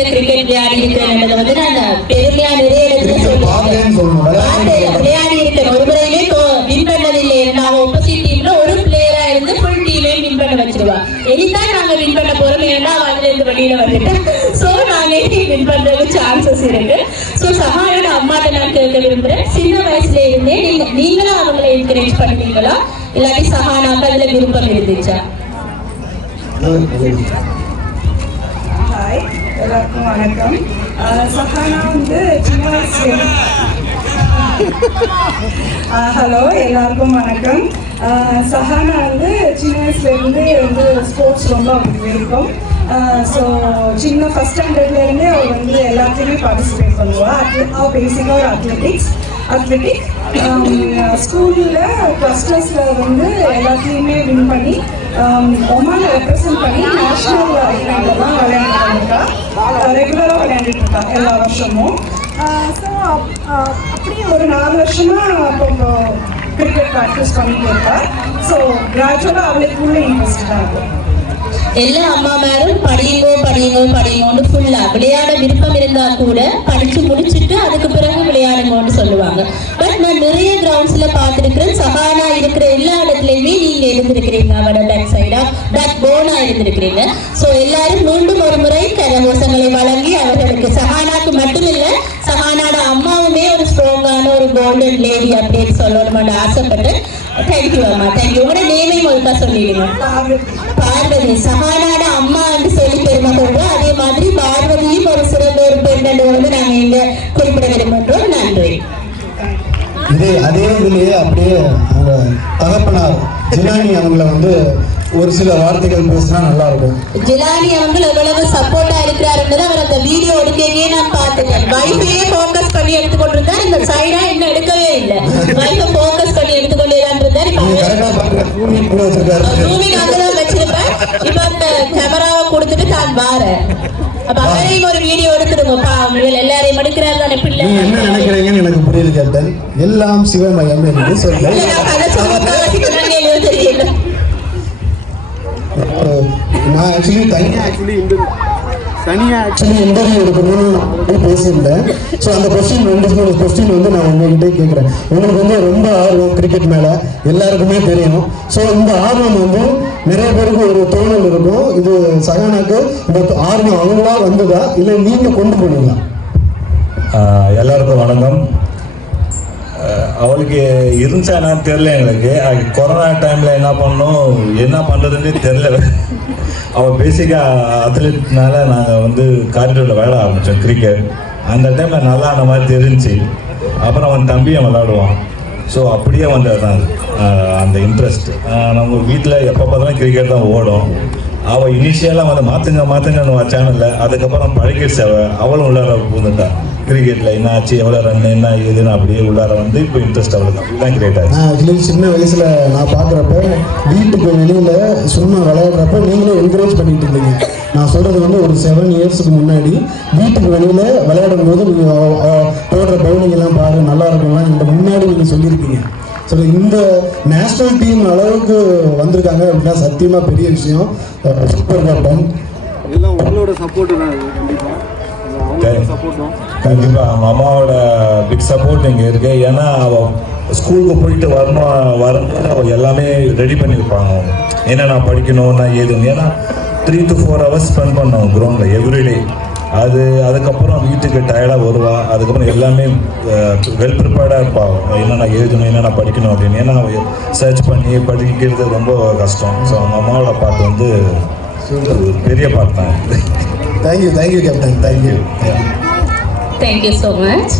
இடத்துல கிரிக்கெட் விளையாடி இருக்கிறேன் வந்து நான் பெருமையா நிறைய இடத்துல Cricket பார்த்தேன்னு சொல்லணும். விளையாடி சொல்லுவேன் விளையாடி இருக்கேன் ஒரு முறையிலே வின் பண்ணதில்லை நான் ஒப்போசிட் டீம்ல ஒரு பிளேயரா இருந்து ஃபுல் டீமே வின் பண்ண வச்சிருவா இனிதான் நாங்க வின் பண்ண போறோம் ஏன்னா அதுல இருந்து வெளியில வந்துட்டேன் சோ நாங்க வின் பண்றதுக்கு சான்சஸ் இருக்கு? சோ சகாயோட அம்மாட்ட நான் கேட்க விரும்புறேன். சின்ன வயசுல இருந்தே நீங்க நீங்களும் அவங்களை என்கரேஜ் பண்ணுவீங்களா? இல்லாட்டி சகானாக்கு அதுல விருப்பம் இருந்துச்சா? ஹாய் எல்லாருக்கும் வணக்கம். சஹானா வந்து சின்ன வயசுல ஹலோ எல்லாருக்கும் வணக்கம். சஹானா வந்து சின்ன வயசுலேருந்து வந்து ஸ்போர்ட்ஸ் ரொம்ப அவங்களுக்கு இருக்கும் ஸோ சின்ன ஃபஸ்ட் ஸ்டாண்டர்ட்லேருந்தே அவள் வந்து எல்லாத்துலேயுமே பார்ட்டிசிபேட் பண்ணுவாள் அவள் பேசிக்காக ஒரு அத்லெட்டிக்ஸ் அதுபடி ஸ்கூலில் கிளஸ்டர்ஸில் வந்து எல்லாத்தையுமே வின் பண்ணி ஒமானை ரெப்ரசென்ட் பண்ணி நேஷ்னல் இவெண்ட்லாம் விளையாண்டுட்டு இருக்கா. ரெகுலராக விளையாண்டுட்டு இருக்கா எல்லா வருஷமும். ஸோ அப்படியே ஒரு நாலு வருஷமாக இப்போ கிரிக்கெட் ப்ராக்டிஸ் பண்ணிட்டு இருக்கா. ஸோ கிராஜுவலாக அவளுக்குள்ளே இன்ட்ரெஸ்ட் தான் இருக்கும் எல்லா அம்மாமாரும் படியுங்கோ படியுங்கோ படியுங்கோன்னு ஃபுல்லா விளையாட விருப்பம் இருந்தா கூட படிச்சு முடிச்சுட்டு அதுக்கு பிறகு விளையாடுங்கன்னு சொல்லுவாங்க. பட் நான் நிறைய கிரவுண்ட்ஸ்ல பார்த்திருக்கிறேன். சகானா இருக்கிற எல்லா இடத்துலயுமே நீங்க இருந்திருக்கிறீங்க. அவட பேக் சைடா பேக் போனா இருந்திருக்கிறீங்க. சோ எல்லாரும் மீண்டும் ஒரு முறை கரகோசங்களை வழங்கி அவர்களுக்கு சகானாக்கு மட்டுமில்லை அம்மாவுமே ஒரு ஸ்ட்ராங்கான ஒரு கோல்டன் லேடி அப்படின்னு சொல்லணும்னு ஆசைப்பட்டு தேங்க்யூ அம்மா. தேங்க்யூ உங்களோட நேமையும் ஒருக்கா சொல்லிடுங்க. பார்வதி சகானாட அம்மா என்று சொல்லி பெருமை கொள்வோம் அதே மாதிரி பார்வதியும் ஒரு சிறந்த ஒரு பெண் வந்து நாங்க இங்க குறிப்பிட விரும்புகிறோம் நன்றி. இதே அதே இதுலயே அப்படியே அவங்க தகப்பனார் ஜினானி அவங்கள வந்து ஒரு சில வார்த்தைகள் பேசினா நல்லா இருக்கும் ஜிலானி அவங்க எவ்வளவு சப்போர்ட்டா இருக்கிறாருன்றது அவர் அந்த வீடியோ எடுக்கையே நான் பார்த்துட்டேன். வைஃபையே ஃபோக்கஸ் பண்ணி எடுத்துக்கொண்டிருந்தா இந்த சைடா இன்னும் எடுக்கவே இல்லை. வைஃபை ஃபோக்கஸ் பண்ணி எடுத்துக்கொண்டிருந்தார் ரூமிங் அங்கதான் வச்சிருப்பேன். இப்ப அந்த கேமராவை கொடுத்துட்டு தான் வாரேன். அப்ப அவரையும் ஒரு வீடியோ எடுத்துடுங்க. பாவம் இவள் எல்லாரையும் எடுக்கிறாரு தானே பிள்ளை என்ன நினைக்கிறீங்கன்னு எனக்கு புரியுது கேப்டன். எல்லாம் சிவமயம் என்று சொல்ல ஆக்சுவலி தனியா ஆக்சுவலி இந்த தனியா ஆக்சுவலி இன்டர்வியூ எடுக்கணும்னு நான் வந்து பேசியிருந்தேன். ஸோ அந்த கொஸ்டின் ரெண்டு மூணு கொஸ்டின் வந்து நான் உங்ககிட்டே கேட்குறேன். உங்களுக்கு வந்து ரொம்ப ஆர்வம் கிரிக்கெட் மேலே. எல்லாருக்குமே தெரியும். ஸோ இந்த ஆர்வம் வந்து நிறைய பேருக்கு ஒரு தோணல் இருக்கும். இது சகானாக்கு இந்த ஆர்வம் அவங்களா வந்ததா? இல்லை நீங்கள் கொண்டு போனீங்களா? எல்லாருக்கும் வணக்கம். அவளுக்கு இருந்துச்சா என்னன்னு தெரில எங்களுக்கு அது கொரோனா டைமில் என்ன பண்ணோம் என்ன பண்ணுறதுன்னே தெரில அவள் பேசிக்காக அத்லெட்னால நாங்கள் வந்து காரிடோரில் விளையாட ஆரம்பித்தோம் கிரிக்கெட் அந்த டைமில் நல்லா அந்த மாதிரி தெரிஞ்சு அப்புறம் அவன் தம்பியும் விளாடுவான் ஸோ அப்படியே வந்து அதான் அந்த இன்ட்ரெஸ்ட் நம்ம வீட்டில் எப்போ பார்த்தாலும் கிரிக்கெட் தான் ஓடும். அவள் இனிஷியலாக வந்து மாற்றுங்க மாற்றுங்கன்னு சேனலில் அதுக்கப்புறம் பழகிடுச்சு சேவை அவளும் உள்ளார பூந்துட்டான் கிரிக்கெட்டில் என்ன ஆச்சு எவ்வளோ ரன் என்ன இதுன்னு அப்படியே உள்ளார வந்து இப்போ இன்ட்ரெஸ்ட் அவளுக்கு. அப்படிதான் கிரியேட் ஆச்சு. நான் ஆக்சுவலி சின்ன வயசில் நான் பார்க்குறப்ப வீட்டுக்கு வெளியில் சும்மா விளையாடுறப்ப நீங்களும் என்கரேஜ் பண்ணிட்டு இருந்தீங்க. நான் சொல்கிறது வந்து ஒரு செவன் இயர்ஸுக்கு முன்னாடி வீட்டுக்கு வெளியில் விளையாடும் போது நீங்கள் போடுற பவுலிங் எல்லாம் பாரு நல்லா இருக்கும்லாம் இந்த முன்னாடி நீங்கள் சொல்லியிருக்கீங்க. ஸோ இந்த நேஷனல் டீம் அளவுக்கு வந்திருக்காங்க அப்படின்னா சத்தியமா பெரிய விஷயம். சூப்பர் கேப்டன் எல்லாம் உங்களோட சப்போர்ட் கண்டிப்பாக அவன் அம்மாவோட பிக் சப்போர்ட் இங்கே இருக்கு. ஏன்னா அவள் ஸ்கூலுக்கு போயிட்டு வரணும் வரும்போது அவள் எல்லாமே ரெடி பண்ணியிருப்பாங்க. அவங்க. என்னென்ன படிக்கணும்னா ஏதுன்னு. ஏன்னா three to four hours spend பண்ணோம் கிரவுண்டில் எவ்ரிடே அது அதுக்கப்புறம் வீட்டுக்கு டயர்டாக வருவா. அதுக்கப்புறம் எல்லாமே வெல் ப்ரிப்பேர்டாக இருப்பாள் என்னென்ன எழுதணும் என்னென்ன படிக்கணும் அப்படின்னு. ஏன்னா சர்ச் பண்ணி படிக்கிறது ரொம்ப கஷ்டம். ஸோ அவங்க அம்மாவோட பாட்டு வந்து பெரிய பாட்டு தான். Thank you thank you captain thank you Thank you so much.